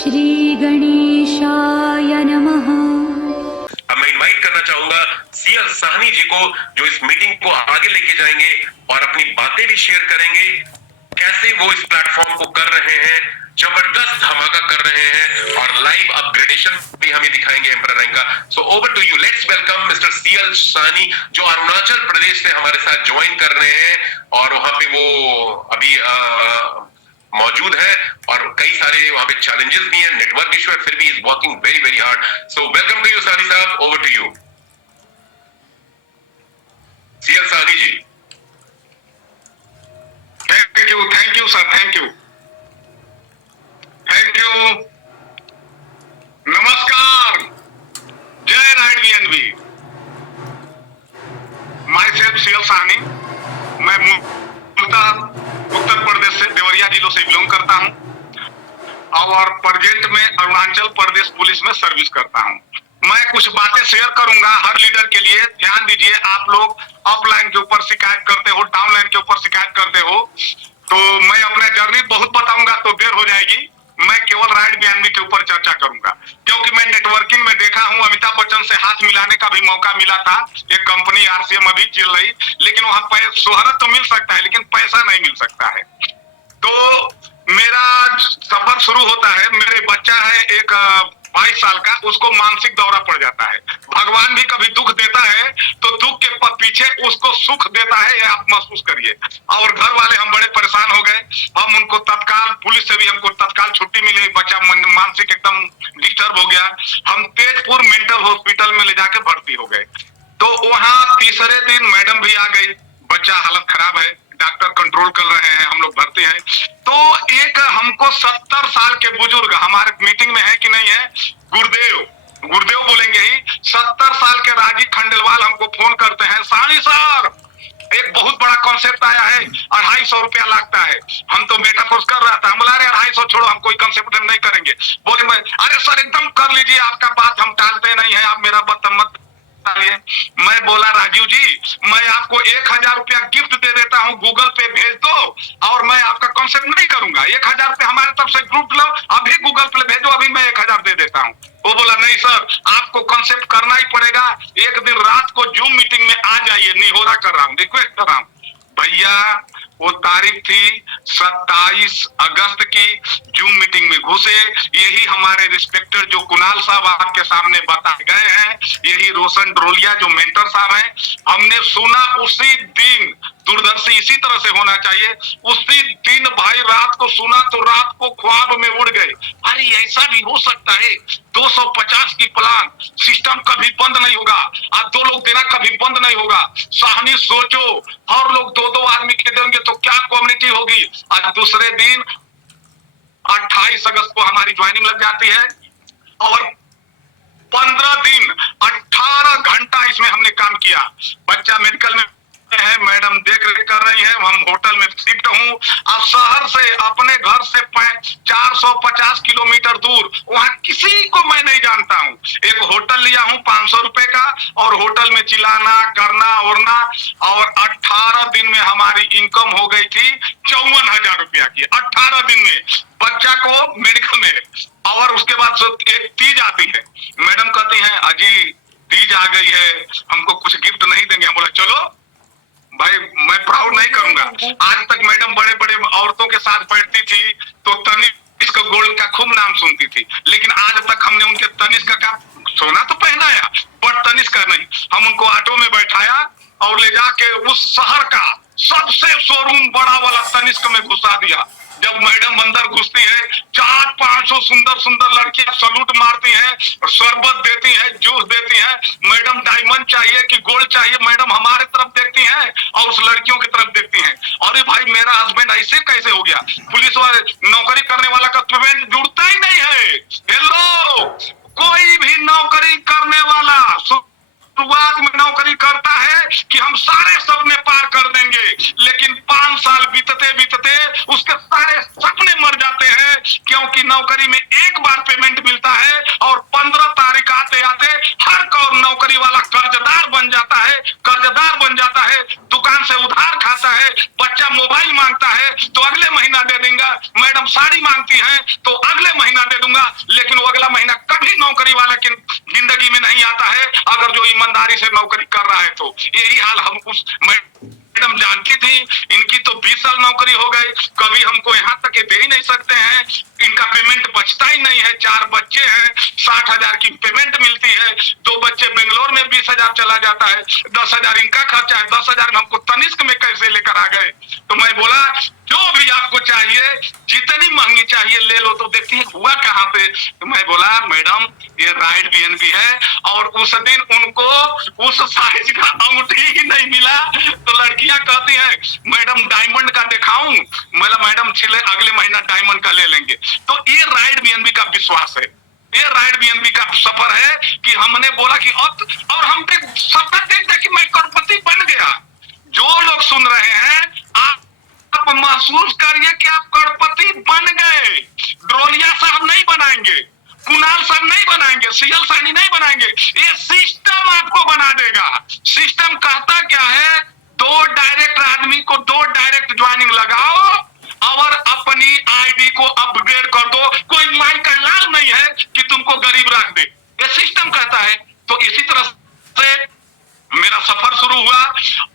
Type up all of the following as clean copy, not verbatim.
श्री गणेशाय नमः। अब मैं इनवाइट करना चाहूंगा सीएल साहनी जी को, जो इस मीटिंग को आगे लेके जाएंगे और अपनी बातें भी शेयर करेंगे, कैसे वो इस प्लेटफॉर्म को कर रहे हैं, जबरदस्त धमाका कर रहे हैं और लाइव अपग्रेडेशन भी हमें दिखाएंगे एम्पर रैंक का। So over to you, let's welcome mister CL Sahni, जो अरुणाचल प्रदेश से हमारे साथ ज्वाइन कर रहे हैं और वहां पे वो अभी मौजूद है और कई सारे वहां पे चैलेंजेस भी हैं, नेटवर्क इशू है, फिर भी is working very very hard. So welcome to you Sahni साहब, over to you. CL Sahni ji. Thank you sir, thank you. नमस्कार, जय write BNB. Myself CL Sahni, मैं मूलतः उत्तर प्रदेश से देवरिया जिलों से बिलोंग करता हूं और प्रेजेंट में अरुणाचल प्रदेश पुलिस में सर्विस करता हूं। मैं कुछ बातें शेयर करूंगा हर लीडर के लिए। ध्यान दीजिए, आप लोग ऑफलाइन के ऊपर शिकायत करते हो, डाउनलाइन के ऊपर शिकायत करते हो, तो मैं अपने जर्नी बहुत बताऊंगा तो देर हो जाएगी। मैं केवल राइट बीएनबी के ऊपर चर्चा करूंगा, क्योंकि मैं नेटवर्किंग में देखा हूं, अमिताभ बच्चन से हाथ मिलाने का भी मौका मिला था। एक कंपनी आरसीएम अभी चल रही, लेकिन वहां शोहरत तो मिल सकता है लेकिन पैसा नहीं मिल सकता है। तो मेरा सफर शुरू होता है, मेरे बच्चा है एक 22 साल का, उसको मानसिक दौरा पड़ जाता है। भगवान भी कभी दुख देता है तो दुख के पीछे उसको सुख देता है, ये आप महसूस करिए। और घर वाले हम बड़े परेशान हो गए, हम उनको तत्काल, पुलिस से भी हमको तत्काल छुट्टी मिली, बच्चा मानसिक एकदम डिस्टर्ब हो गया। हम तेजपुर मेंटल हॉस्पिटल में ले जाके भर्ती हो गए। तो वहां तीसरे दिन मैडम भी आ गई, बच्चा हालत खराब है, डॉक्टर कंट्रोल कर रहे हैं, हम लोग भर्ती हैं। तो एक हमको 70 साल के बुजुर्ग, हमारे मीटिंग में है कि नहीं है, गुरुदेव बोलेंगे ही, 70 साल के राजीव खंडेलवाल हमको फोन करते हैं, साहनी सर एक बहुत बड़ा कॉन्सेप्ट आया है, 250 रुपया लगता है। हम तो बेटा खुश कर रहा था, बोला अरे 250 छोड़ो, हम कोई कॉन्सेप्ट हम नहीं करेंगे। बोले मैं, अरे सर एकदम कर लीजिए, आपका बात हम टालते नहीं है, आप मेरा बात मत। मैं बोला राजीव जी, मैं आपको 1000 रुपया गिफ्ट दे देता हूँ, गूगल पे भेज दो और मैं आपका कॉन्सेप्ट नहीं करूंगा। 1000 रुपया हमारे तरफ से ग्रुप लो, अभी गूगल पे भेजो, अभी मैं 1000 दे देता हूँ। वो बोला नहीं सर, आपको कॉन्सेप्ट करना ही पड़ेगा, एक दिन रात को जूम मीटिंग में आ जाइए, निहोरा कर रहा हूँ, रिक्वेस्ट कर रहा हूँ। भैया वो तारीख थी 27 अगस्त की, जूम मीटिंग में घुसे, यही हमारे रिस्पेक्टर जो कुणाल साहब आपके सामने बताए गए हैं, यही रोशन ड्रोलिया जो मेंटर साहब हैं, हमने सुना उसी दिन, दूरदर्शी इसी तरह से होना चाहिए, उसी दिन भाई रात को सुना तो रात को ख्वाब में उड़ गए, अरे ऐसा भी हो सकता है, 250 की प्लान, सिस्टम कभी बंद नहीं होगा, आज 2 लोग देना कभी बंद नहीं होगा। साहनी सोचो, और लोग 2-2 आदमी के देंगे तो क्या कम्युनिटी होगी। आज दूसरे दिन 28 अगस्त को हमारी ज्वाइनिंग लग जाती है और 15 दिन 18 घंटा इसमें हमने काम किया। बच्चा मेडिकल में है, मैडम देख रेख कर रही है, हम होटल में शिफ्ट हूँ। अब शहर से, अपने घर से 450 किलोमीटर दूर, वहां किसी को मैं नहीं जानता हूँ। एक होटल लिया हूँ 500 रुपए का, और होटल में चिल्लाना करना उड़ना, और 18 दिन में हमारी इनकम हो गई थी 54,000 रुपया की, 18 दिन में। बच्चा को मेडिकल में, और उसके बाद एक तीज आती है, मैडम कहती है अजी तीज आ गई है, हमको कुछ गिफ्ट नहीं देंगे। हम बोला चलो भाई, मैं प्राउड नहीं करूंगा। आज तक मैडम बड़े बड़े औरतों के साथ बैठती थी तो तनिष्क गोल्ड का खूब नाम सुनती थी, लेकिन आज तक हमने उनके तनिष्क का सोना तो पहनाया, बट तनिष्क का नहीं। हम उनको ऑटो में बैठाया और ले जाके उस शहर का सबसे शोरूम बड़ा वाला तनिष्क में घुसा दिया। जब मैडम अंदर घुसती है, 400-500 सुंदर सुंदर लड़कियां सलूट मारती हैं, शरबत देती हैं, जूस देती हैं। मैडम डायमंड चाहिए कि गोल्ड चाहिए, मैडम हमारे तरफ देखती हैं और उस लड़कियों की तरफ देखती हैं। अरे भाई मेरा हस्बैंड ऐसे कैसे हो गया, पुलिस वाले नौकरी करने वाला का पेमेंट जुड़ता ही नहीं है। हेलो, कोई भी नौकरी करने वाला शुरुआत में नौकरी करता है कि हम सारे सपने पार कर देंगे, लेकिन 5 साल बीतते बीतते उसके सारे सपने मर जाते हैं, क्योंकि नौकरी में एक बार पेमेंट मिलता है और 15 तारीख आते आते हर नौकरी वाला कर्जदार बन जाता है, दुकान से उधार खाता है, बच्चा मोबाइल मांगता है तो अगले महीना दे देंगे, का पेमेंट बचता ही नहीं है। 4 बच्चे हैं, 60,000 की पेमेंट मिलती है, 2 बच्चे बेंगलोर में 20,000 चला जाता है, 10,000 इनका खर्चा है, 10,000 में हमको तनिष्क में कैसे लेकर आ गए। तो मैं बोला जो भी आपको चाहिए, जितनी महंगी चाहिए ले लो। तो देखती है हुआ कहाँ पे। तो मैं बोला मैडम ये राइड बीएनबी है, और उस दिन उनको उस साइज का अंगूठी ही नहीं मिला। तो लड़कियां कहती हैं मैडम डायमंड का दिखाऊं, मतलब मैडम छिले अगले महीना डायमंड का ले लेंगे। तो ये राइड बीएनबी का विश्वास है, ये राइड बीएनबी का सफर है कि हमने बोला कि और हम सफर देखते कि मैं करोड़पति बन गया। जो लोग सुन रहे हैं आप महसूस करिए कि आप करोड़पति बन गए। ड्रोलिया साहब नहीं बनाएंगे, कुणाल साहब नहीं बनाएंगे, सीएल साहनी नहीं बनाएंगे, ये सिस्टम आपको बना देगा। सिस्टम कहता क्या है, 2 डायरेक्ट आदमी को 2 डायरेक्ट ज्वाइनिंग लगाओ और अपनी आईडी को अपग्रेड कर दो। कोई माई का लाल नहीं है कि तुमको गरीब रख दे, ये सिस्टम कहता है। तो इसी तरह से मेरा सफर शुरू हुआ।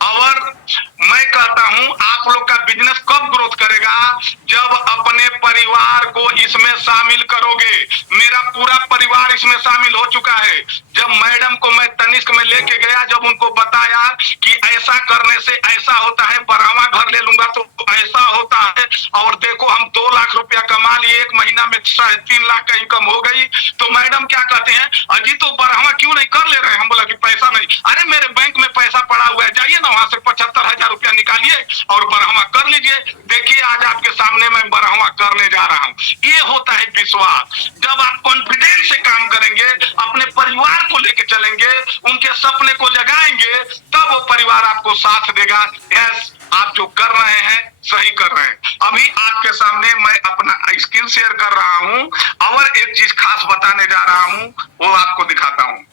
और मैं कहता हूं आप लोग का बिजनेस कब ग्रोथ करेगा, जब अपने परिवार को इसमें शामिल करोगे। मेरा पूरा परिवार इसमें शामिल हो चुका है। जब मैडम को मैं तनिष्क में लेके गया, जब उनको बताया कि ऐसा करने से ऐसा होता है, बढ़ावा घर ले लूंगा तो ऐसा होता है, और देखो हम 2 लाख रुपया कमा लिए, 1 महीना में 3.5 लाख का इनकम हो गई। तो मैडम क्या कहते हैं, अजी तो बढ़ावा क्यों नहीं कर ले रहे हैं। हम बोला कि पैसा नहीं। अरे मेरे बैंक में पैसा पड़ा हुआ है, जाइए ना वहां से 75,000 रुपया निकालिए और बढ़ावा कर लीजिए। देखिए आज आपके सामने मैं बढ़ावा करने जा रहा हूँ। ये होता है विश्वास। जब आप कॉन्फिडेंस से काम करेंगे, अपने परिवार को लेके चलेंगे, उनके सपने को जगाएंगे, तब वो परिवार आपको साथ देगा। यस, आप जो कर रहे हैं सही कर रहे हैं। अभी आपके सामने मैं अपना स्क्रीन शेयर कर रहा हूं और एक चीज खास बताने जा रहा हूं, वो आपको दिखाता हूं।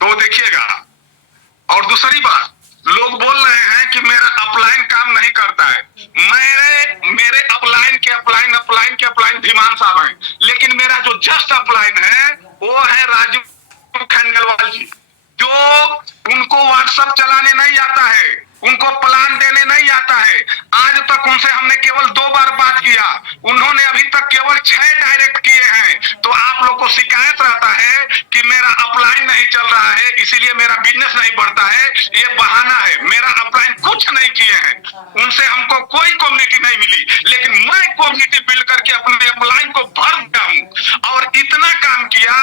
तो देखिएगा। और दूसरी बात, लोग बोल रहे हैं कि मेरा अपलाइन काम नहीं करता है। मेरे अपलाइन के अपलाइन धीमान साहब हैं, लेकिन मेरा जो जस्ट अपलाइन है वो है राजीव खंडेलवाल जी, जो उनको व्हाट्सएप चलाने नहीं आता है, उनको प्लान देने नहीं आता है। आज तक उनसे हमने केवल 2 बार बात किया, उन्होंने अभी तक केवल 6 डायरेक्ट किए हैं। तो आप लोग को शिकायत रहता है कि मेरा अपलाइन नहीं चल रहा है, इसीलिए मेरा बिजनेस नहीं बढ़ता है। ये बहाना है, मेरा अपलाइन कुछ नहीं किए हैं, उनसे हमको कोई कम्युनिटी नहीं मिली, लेकिन मैं कम्युनिटी बिल्ड करके अपने अपलाइन को भर दिया हूं। और इतना काम किया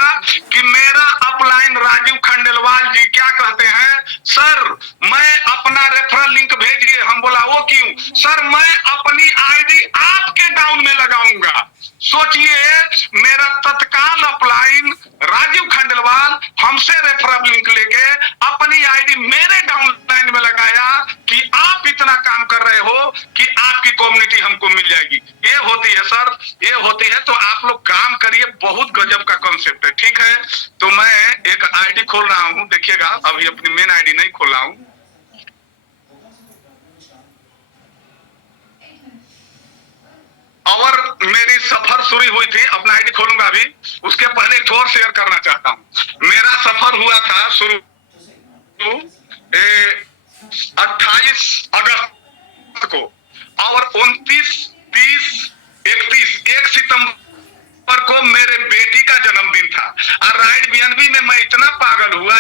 कि मेरा अपलाइन राजीव खंडेलवाल जी क्या कहते हैं, सर मैं अपना रेफरल लिंक भेजिए। हम बोला वो क्यों, सर मैं अपनी आईडी आपके डाउन में लगाऊंगा। सोचिए, मेरा तत्काल अपलाइन राजीव खंडेलवाल हमसे रेफरल लिंक लेके अपनी आईडी मेरे डाउनलाइन में लगाया कि आप इतना काम कर रहे हो कि आपकी कम्युनिटी हमको मिल जाएगी। ये होती है सर, ये होती है। तो आप लोग काम करिए, बहुत गजब का कॉन्सेप्ट है। ठीक है, तो मैं एक आईडी खोल रहा हूं, देखिएगा। अभी अपनी मेन आईडी नहीं खोला हूं। और मेरी सफर शुरू हुई थी, अपना आईडी खोलूंगा अभी, उसके पहले एक और शेयर करना चाहता हूं। मेरा सफर हुआ था शुरू 28 अगस्त को, और 29, 30, 31, 1 सितंबर को मेरे बेटी का जन्मदिन था। और राइड बीएनबी में मैं इतना पागल हुआ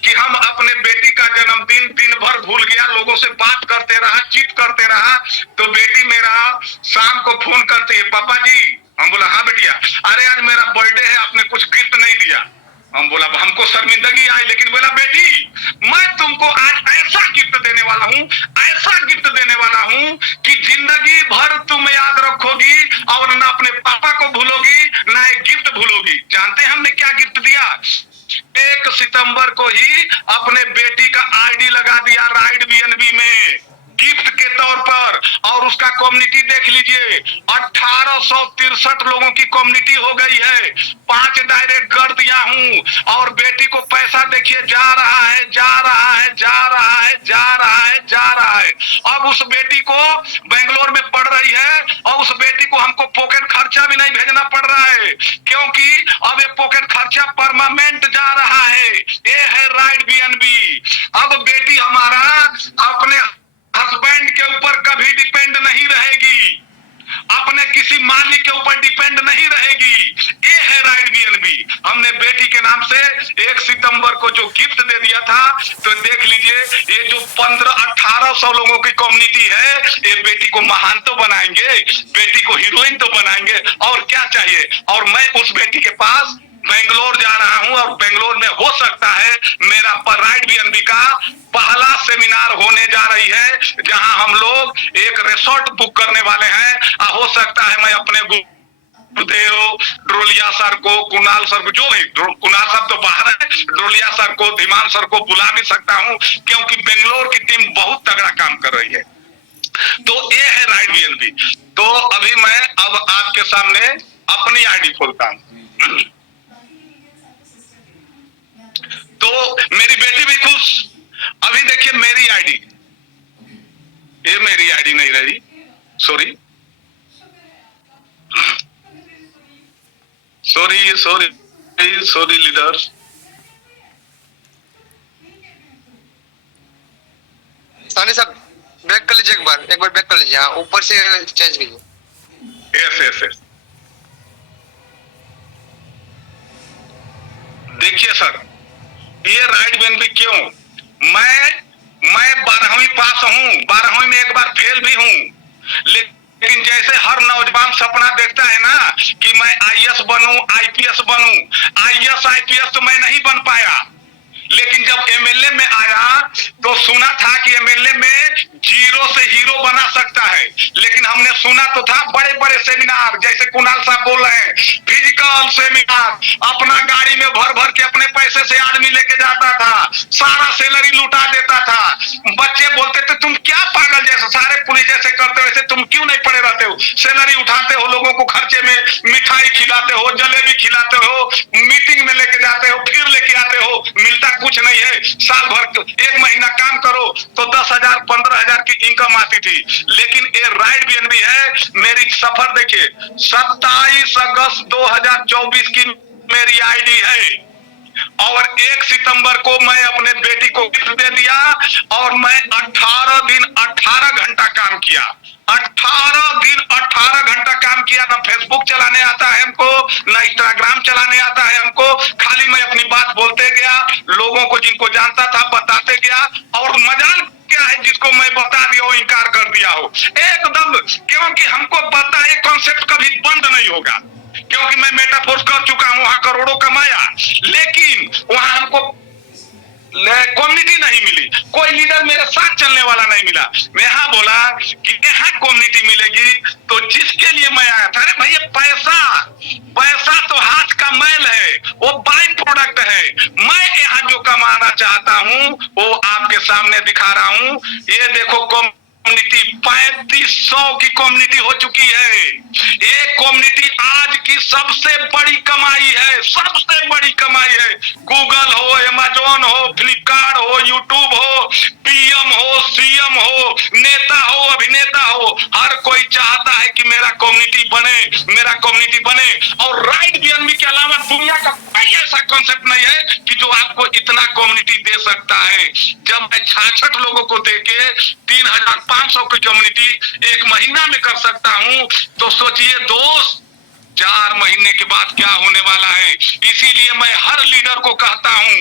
कि हम अपने बेटी का जन्मदिन दिन भर भूल गया, लोगों से बात करते रहा, चीट करते रहा। तो बेटी मेरा शाम को फोन करती है, पापा जी। हम बोला हाँ बेटिया। अरे आज मेरा बर्थडे है, आपने कुछ गिफ्ट नहीं दिया। हम बोला हमको शर्मिंदगी आई, लेकिन बोला बेटी मैं तुमको आज ऐसा गिफ्ट देने वाला हूँ, ऐसा गिफ्ट देने वाला हूँ कि जिंदगी भर तुम याद रखोगी और ना अपने पापा को भूलोगी ना एक गिफ्ट भूलोगी। जानते हैं हमने क्या गिफ्ट दिया? 1 सितंबर को ही अपने बेटी का आईडी लगा दिया राइड बीएनबी में गिफ्ट के तौर पर। और उसका कम्युनिटी देख लीजिए, 1863 लोगों की कम्युनिटी हो गई है। 5 डायरेक्ट कर दिया हूं, और बेटी को पैसा देखिए जा रहा है, जा रहा है, जा रहा है, जा रहा है, जा रहा है। अब उस बेटी को बेंगलोर में पढ़ रही है, और उस बेटी को हमको पॉकेट खर्चा भी नहीं भेजना पड़ रहा है, क्योंकि अब ये पॉकेट खर्चा परमानेंट जा रहा है। ये है राइड बीएनबी। अब बेटी हमारी डिपेंड नहीं रहेगी। ये है राइट बीएनबी। हमने बेटी के नाम से 1 सितंबर को जो गिफ्ट दे दिया था, तो देख लीजिए ये जो 1500-1800 लोगों की कम्युनिटी है, ये बेटी को महान तो बनाएंगे, बेटी को हीरोइन तो बनाएंगे, और क्या चाहिए। और मैं उस बेटी के पास बेंगलोर जा रहा हूं, और बेंगलोर में हो सकता है मेरा राइट बीएनबी का पहला सेमिनार होने जा रही है, जहां हम लोग एक रिसोर्ट बुक करने वाले हैं। हो सकता है मैं अपने गुरुदेव ड्रोलिया सर को, कुणाल सर को, जो भी, कुणाल सर तो बाहर है, ड्रोलिया सर को, धीमान सर को बुला भी सकता हूं, क्योंकि बेंगलोर की टीम बहुत तगड़ा काम कर रही है। तो ये है राइट बीएनबी। तो अभी मैं अब आपके सामने अपनी आईडी खोलता हूं। तो मेरी बेटी भी खुश। अभी देखिए मेरी आईडी, ये मेरी आईडी नहीं रही, sorry sorry sorry sorry leader. सानी साहब बैक कर लीजिए, एक बार बैक कर लीजिए। हाँ, ऊपर से चेंज कीजिए। Yes yes yes. देखिए सर, ये राइट बीएनबी क्यों, मैं 12वीं पास हूं, 12वीं में एक बार फेल भी हूं, लेकिन जैसे हर नौजवान सपना देखता है ना कि मैं आईएएस बनूं, आईपीएस बनूं, आईएएस आईपीएस तो मैं नहीं बन पाया, लेकिन जब एमएलए में आया तो सुना था कि एमएलए में जीरो से हीरो बना सकता है, लेकिन हमने सुना तो था बड़े बड़े सेमिनार, जैसे कुणाल साहब बोल रहे हैं, फिजिकल सेमिनार, अपना गाड़ी में भर भर के अपने पैसे से आदमी लेके जाता था, सारा सैलरी लुटा देता था। बच्चे बोलते थे तुम क्या पागल जैसे सारे पुलिस जैसे करते हो, ऐसे तुम क्यों नहीं पड़े रहते हो, सैलरी उठाते हो, लोगों को खर्चे में मिठाई खिलाते हो, जलेबी खिलाते हो, मीटिंग में लेके जाते हो, फिर लेके आते हो, मिलता कुछ नहीं है। साल भर 1 महीना काम करो तो 10,000 15,000 की इनकम आती थी। लेकिन ये राइट बीएनबी है। मेरी सफर देखिए, 27 अगस्त 2024 की मेरी आईडी है, और 1 सितंबर को मैं अपने बेटी को गिफ्ट दे दिया, और मैं 18 दिन 18 घंटा काम किया, 18 दिन 18 घंटा काम किया। ना फेसबुक चलाने आता है हमको, ना इंस्टाग्राम चलाने आता है हमको, खाली मैं अपनी बात बोलते गया, लोगों को जिनको जानता था बताते गया। और मजाल क्या है, जिसको मैं बता दिया वो इनकार कर दिया हो एकदम, क्योंकि हमको पता है कॉन्सेप्ट कभी बंद नहीं होगा, क्योंकि मैं मेटाफोर्स कर चुका हूं, वहां करोड़ों कमाया, लेकिन वहां हमको कम्युनिटी नहीं मिली, कोई लीडर मेरे साथ चलने वाला नहीं मिला। मैं यहाँ बोला कि यहाँ कम्युनिटी मिलेगी, तो जिसके लिए मैं आया था, अरे भैया पैसा तो हाथ का मैल है, वो बाई प्रोडक्ट है। मैं यहाँ जो कमाना चाहता हूँ वो आपके सामने दिखा रहा हूँ। ये देखो कम्युनिटी 3500 की कम्युनिटी हो चुकी है। ये कम्युनिटी आज की सबसे बड़ी कमाई है, सबसे बड़ी कमाई है। गूगल हो, अमेज़न हो, फ्लिपकार्ट हो, यूट्यूब हो, पीएम हो, सीएम हो, नेता हो, अभिनेता हो, हर कोई चाहता है कि मेरा कम्युनिटी बने, मेरा कम्युनिटी बने। और राइट बीएनबी के अलावा दुनिया का कोई ऐसा कॉन्सेप्ट नहीं है कि जो आपको इतना कम्युनिटी दे सकता है। जब मैं 66 लोगों को देके 3500 की कम्युनिटी 1 महीना में कर सकता हूं, तो सोचिए दोस्त 4 महीने के बाद क्या होने वाला है। इसीलिए मैं हर लीडर को कहता हूं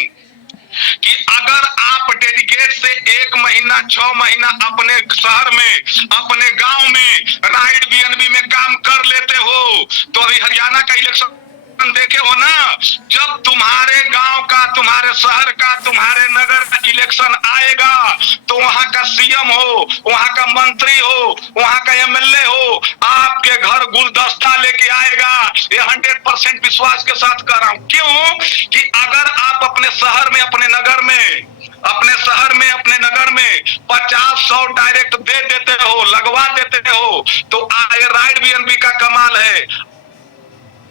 कि अगर आप डेडिकेट से 1 महीना 6 महीना अपने शहर में, अपने गांव में राइट बीएनबी में काम कर लेते हो, तो अभी हरियाणा का इलेक्शन देखे हो ना, जब तुम्हारे गांव का, तुम्हारे शहर का, तुम्हारे नगर का इलेक्शन आएगा, तो वहां का सीएम हो, वहां का मंत्री हो, वहां का एमएलए हो, आपके घर गुलदस्ता लेके आएगा। ये 100% विश्वास के साथ कह रहा हूं। क्यों कि अगर आप अपने शहर में, अपने नगर में, अपने नगर में 50-100 डायरेक्ट दे देते हो, लगवा देते हो, तो राइट बीएनबी का कमाल है।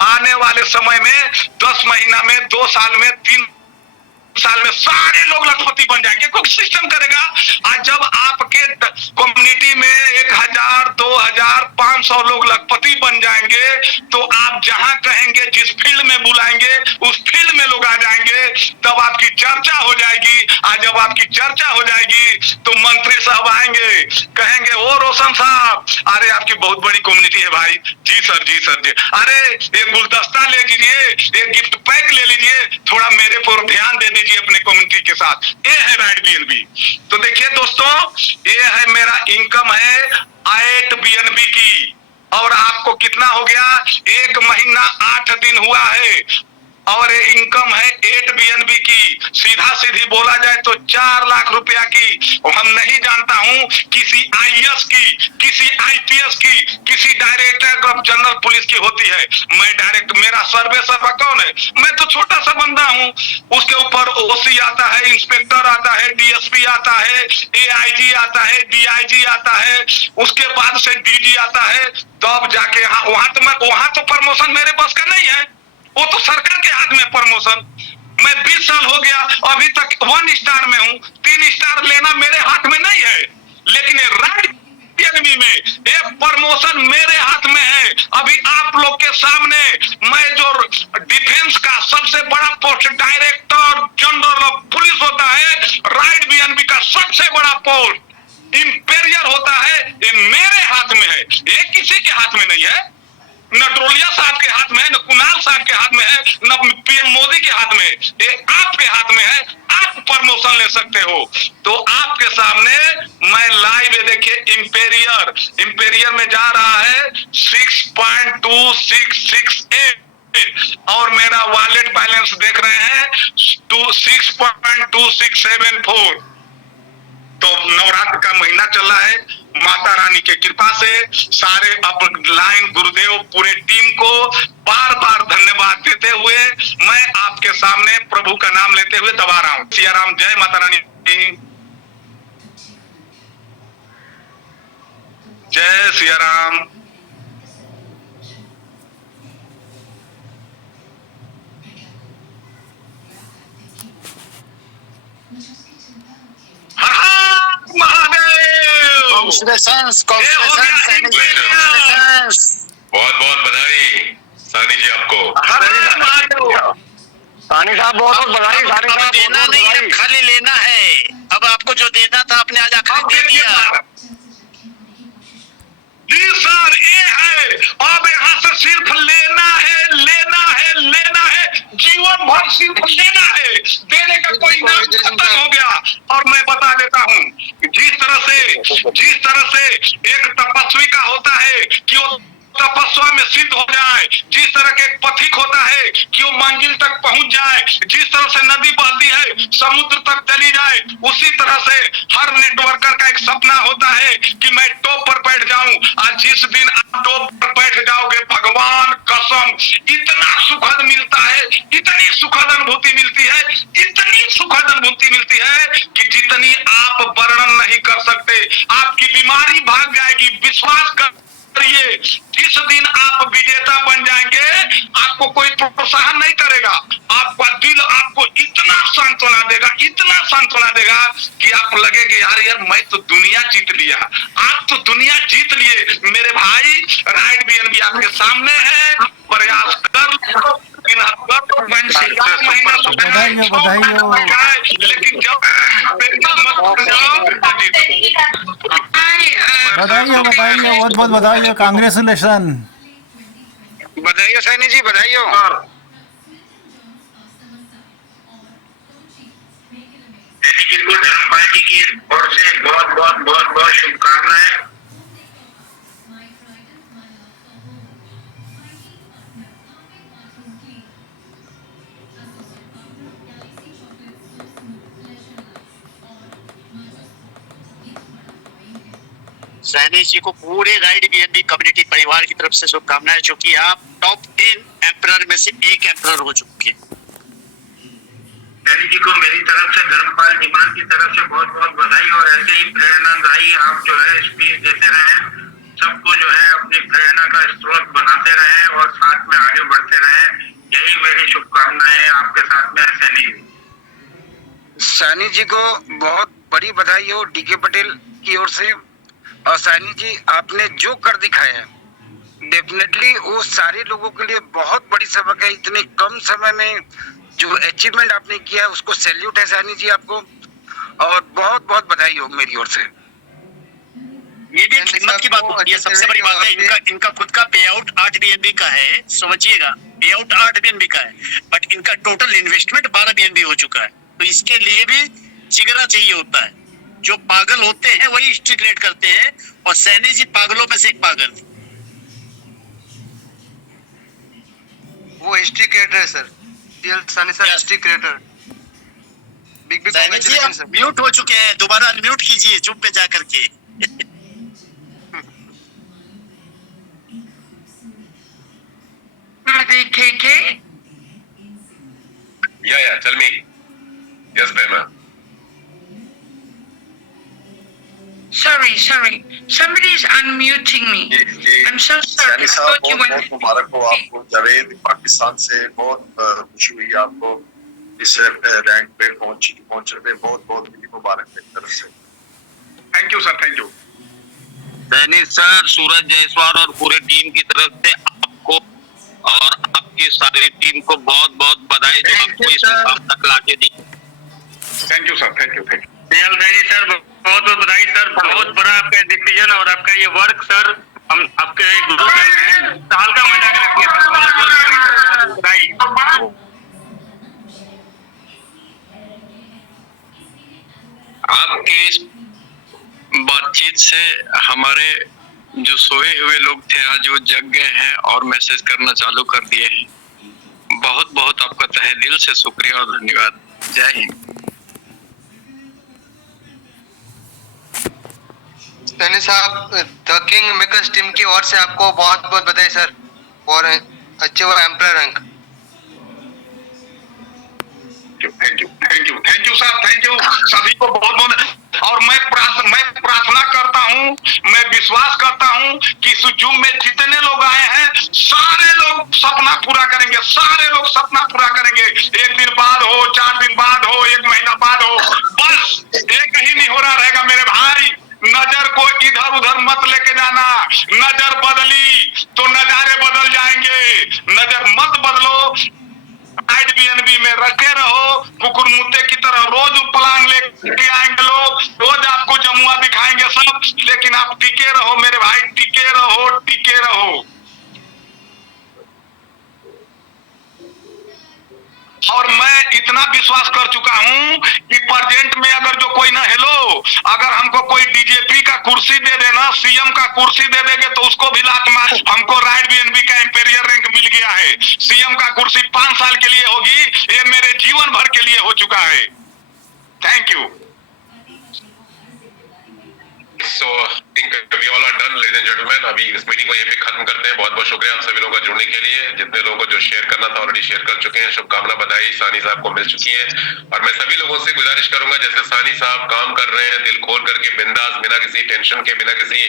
आने वाले समय में 10 महीना में, 2 साल में, 3 साल में सारे लोग लखपति बन जाएंगे। कोई सिस्टम करेगा। आज जब आपके कम्युनिटी में 1000, 2000, 500 लोग लखपति बन जाएंगे, तो आप जहां कहेंगे, जिस फील्ड में बुलाएंगे, उस फील्ड में लोग आ जाएंगे, तब आपकी चर्चा हो जाएगी। आज जब आपकी चर्चा हो जाएगी तो मंत्री साहब आएंगे, कहेंगे ओ रोशन साहब, अरे आपकी बहुत बड़ी कम्युनिटी है भाई। जी सर, जी सर, जी। अरे एक गुलदस्ता ले लीजिए, एक गिफ्ट पैक ले लीजिए, थोड़ा मेरे पर ध्यान दे दीजिए अपने कम्युनिटी के साथ। ये है राइट बीएनबी। तो देखिए दोस्तों, ये है मेरा इनकम है 8 बीएनबी की, और आपको कितना हो गया? 1 महीना 8 दिन हुआ है, और ये इनकम है 8 बीएनबी की। सीधा सीधी बोला जाए तो 4 लाख रुपया की। और हम नहीं जानता हूं किसी आईएएस की, किसी आईपीएस की, किसी डायरेक्टर ऑफ जनरल पुलिस की होती है। मैं डायरेक्ट, मेरा सर्वा कौन है? मैं तो छोटा सा बंदा हूं। उसके ऊपर ओसी आता है, इंस्पेक्टर आता है, डीएसपी आता है, एआईजी आता है, डीआईजी आता है, उसके बाद से डीजी आता है, तब जाके वहां तो प्रमोशन मेरे पास का नहीं है, वो तो सरकार के हाथ में प्रमोशन। मैं 20 साल हो गया, अभी तक 1 स्टार में हूं, 3 स्टार लेना मेरे हाथ में नहीं है। लेकिन राइट बीएनबी में एक प्रमोशन मेरे हाथ में है। अभी आप लोग के सामने मैं जो डिफेंस का सबसे बड़ा post director general of police होता है, राइट बीएनबी का सबसे बड़ा पोस्ट इंपेरियर होता है, ये मेरे हाथ में है, ये किसी के हाथ में नहीं है। न ड्रोलिया साहब के हाथ में है, न कुणाल साहब के हाथ में है, न पीएम मोदी के हाथ में है, ये आपके हाथ में है। आप प्रमोशन ले सकते हो। तो आपके सामने मैं लाइव, देखिए इंपेरियर में जा रहा है 6.2668, और मेरा वॉलेट बैलेंस देख रहे हैं 6.2674। तो नवरात्र का महीना चल रहा है, माता रानी के कृपा से सारे अपलाइन गुरुदेव पूरे टीम को बार बार धन्यवाद देते हुए मैं आपके सामने प्रभु का नाम लेते हुए दबा रहा हूँ। सिया राम, जय माता रानी, जय सिया राम। बहुत बहुत बधाई सानी जी आपको। सानी साहब बहुत बहुत बधाई। सानी साहब देना नहीं है, खाली लेना है। अब आपको जो देना था आपने आज आखिरी दे दिया। जी सर, ये है। अब यहाँ से सिर्फ लेना है, लेना है, लेना है, जीवन भर सिर्फ लेना है, देने का कोई नाम खत्म हो गया। और मैं बता देता हूँ, जिस तरह से एक तपस्वी का होता है कि वो तपस्या में सिद्ध हो जाए, जिस तरह के एक पथिक होता है कि वो मंजिल तक पहुंच जाए, जिस तरह से नदी बहती है समुद्र तक चली जाए, उसी तरह से हर नेटवर्कर का एक सपना होता है कि मैं टॉप पर बैठ जाऊं। आज जिस दिन आप टॉप पर बैठ जाओगे, भगवान कसम इतना सुखद मिलता है, इतनी सुखद अनुभूति मिलती है, इतनी सुखद अनुभूति मिलती है कि जितनी आप वर्णन नहीं कर सकते। आपकी बीमारी भाग जाएगी, विश्वास कर। जिस दिन आप विजेता बन जाएंगे, आपको कोई प्रोत्साहन नहीं करेगा, आपका दिल आपको इतना सांत्वना देगा, इतना सांत्वना देगा कि आप लगेंगे यार मैं तो दुनिया जीत लिया। आप तो दुनिया जीत लिए मेरे भाई। राइट बीएनबी आपके सामने है, प्रयास कर, लेकिन जब बताइए बहुत बहुत बधाई, कांग्रेचुलेशन। बधाई सैनी जी, बधाई हो। धर्म पार्टी की ओर से बहुत बहुत बहुत बहुत शुभकामनाएं। सैनी जी को पूरे राइट बीएनबी कम्युनिटी परिवार की तरफ से शुभकामनाएं, क्योंकि आप टॉप 10 एम्परर में से एक एम्परर हो चुके हैं। सैनी जी को मेरी तरफ से, धर्मपाल निमान की तरफ से बहुत बहुत बधाई, और ऐसे ही प्रेरणादायी आप जो है स्पीच देते रहे, सबको जो है अपनी प्रेरणा का स्रोत बनाते रहे और साथ में आगे बढ़ते रहे। यही मेरी शुभकामनाएं आपके साथ में है सैनी जी। सैनी जी को बहुत बड़ी बधाई हो डीके पटेल की ओर से। और सैनी जी, आपने जो कर दिखाया है डेफिनेटली वो सारे लोगों के लिए बहुत बड़ी सबक है। इतने कम समय में जो अचीवमेंट आपने किया है उसको सैल्यूट है सैनी जी आपको। और बहुत बहुत बधाई हो मेरी ओर से। ये भी एक खिदमत की बात होती है, सबसे बड़ी बात है इनका खुद का पे आउट 8 बीएनबी का है, समझिएगा, पे आउट 8 बीएनबी का है, बट इनका टोटल इन्वेस्टमेंट 12 बीएनबी हो चुका है। तो इसके लिए भी जिगरा चाहिए होता है। जो पागल होते हैं वही हिस्ट्री क्रिएट करते हैं, और सैनी जी पागलों में से एक पागल। वो हिस्ट्री क्रिएटर है sir, Sunny sir history creator. Big big Saini ji आप म्यूट हो चुके हैं, दोबारा अनम्यूट कीजिए चुप पे जा करके। KK? Yeah, tell me. Yes, Prema. Sorry. Somebody is unmuting me. I'm so sorry. I thought you went. बहुत मुबारक हो आपको जावेद, पाकिस्तान से बहुत खुशी हुई आपको इस रैंक पे पहुंचने पे बहुत मुबारक मेरी तरफ से। Thank you sir, thank you. Saini sir, Suraj Jaiswal और पूरे टीम की तरफ से आपको और आपकी सारी टीम को बहुत बहुत बधाई जो आपको इस मुकाम तक लाके दी। Thank you sir, thank you. Saini sir बहुत बहुत बधाई सर, बहुत बड़ा आपका डिसीजन और आपका ये वर्क सर, हम आपके एक गुरु हैं, साल का मजाक रखिए सर, बहुत बधाई। आपके इस बातचीत से हमारे जो सोए हुए लोग थे आज वो जग गए हैं और मैसेज करना चालू कर दिए हैं। बहुत बहुत आपका तहे दिल से शुक्रिया और धन्यवाद। जय हिंद। सैनी साहब, द किंग मेकर्स टीम की ओर से आपको बहुत बहुत बधाई सर, और अच्छे वो empire rank. Thank you sir, thank you सभी को बहुत बहुत। और मैं प्रार्थना करता हूँ, मैं विश्वास करता हूँ कि इस जुम में जितने लोग आए हैं सारे लोग सपना पूरा करेंगे, सारे लोग सपना पूरा करेंगे। 1 दिन बाद हो, 4 दिन बाद हो, 1 महीना बाद हो, बस एक ही नहीं हो रहा रहेगा मेरे भाई। नजर को इधर उधर मत लेके जाना, नजर बदली तो नजारे बदल जाएंगे। नजर मत बदलो, बीएनबी में रखे रहो, कुकुर मुद्दे की तरह रोज प्लान लेके आएंगे लोग, रोज आपको जमुआ दिखाएंगे सब, लेकिन आप टिके रहो मेरे भाई, टिके रहो, टिके रहो। और मैं इतना विश्वास कर चुका हूं कि प्रेजेंट में अगर जो कोई ना, हेलो, अगर हमको कोई डीजीपी का कुर्सी दे देना, सीएम का कुर्सी दे देंगे तो उसको भी लात मार। हमको राइट बीएनबी का इंपीरियल रैंक मिल गया है, सीएम का कुर्सी 5 साल के लिए होगी, ये मेरे जीवन भर के लिए हो चुका है। Thank you. So, I think we all are done, ladies and gentlemen. अभी इस मीटिंग को यहीं पे खत्म करते हैं। बहुत बहुत शुक्रिया आप सभी लोगों का जुड़ने के लिए। जितने लोगों को जो शेयर करना था ऑलरेडी शेयर कर चुके हैं। शुभकामना, बधाई सानी साहब को मिल चुकी है। और मैं सभी लोगों से गुजारिश करूंगा, जैसे सानी साहब काम कर रहे हैं दिल खोल करके, बिंदास, बिना किसी टेंशन के, बिना किसी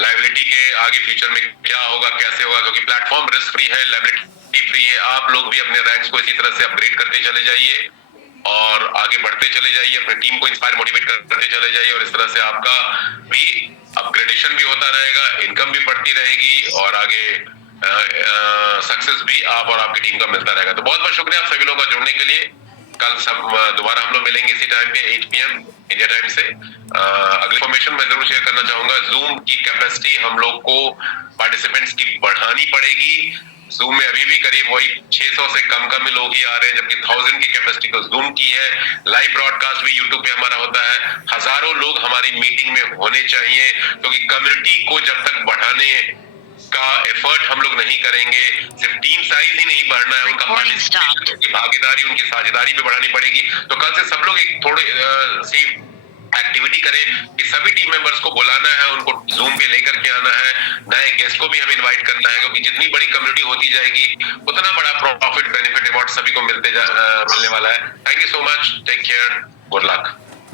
लायबिलिटी के, आगे फ्यूचर में क्या होगा, कैसे होगा, क्योंकि प्लेटफॉर्म रिस्क फ्री है, लायबिलिटी फ्री है। आप लोग भी अपने रैंक्स को इसी तरह से अपग्रेड करते चले जाइए और आगे बढ़ते चले जाइए, अपनी टीम को इंस्पायर मोटिवेट करते चले जाइए, और इस तरह से आपका भी अपग्रेडेशन भी होता रहेगा, इनकम भी बढ़ती रहेगी, और आगे सक्सेस भी आप और आपकी टीम का मिलता रहेगा। तो बहुत बहुत शुक्रिया आप सभी लोगों का जुड़ने के लिए। कल सब दोबारा हम लोग मिलेंगे इसी टाइम पे 8 PM इंडिया टाइम से। अगली इन्फॉर्मेशन मैं जरूर शेयर करना चाहूंगा, जूम की कैपेसिटी हम लोग को पार्टिसिपेंट्स की बढ़ानी पड़ेगी। जूम में अभी भी करीब वही 600 से कम ही लोग ही आ रहे हैं, जबकि 1000 की कैपेसिटी को जूम की है। लाइव ब्रॉडकास्ट भी यूट्यूब पे हमारा होता है। हजारों लोग हमारी मीटिंग में होने चाहिए, क्योंकि कम्युनिटी को जब तक बढ़ाने का एफर्ट हम लोग नहीं करेंगे, सिर्फ टीम साइज ही नहीं बढ़ना है, उनका भागीदारी, उनकी साझेदारी भी बढ़ानी पड़ेगी। तो कल से सब लोग एक थोड़े सी एक्टिविटी करें कि सभी टीम मेंबर्स को बुलाना है, उनको जूम पे लेकर के आना है, नए गेस्ट को भी हमें इनवाइट करना है, क्योंकि जितनी बड़ी कम्युनिटी होती जाएगी उतना बड़ा प्रॉफिट, बेनिफिट, अवार्ड सभी को मिलने वाला है। Thank you so much, take care, good luck.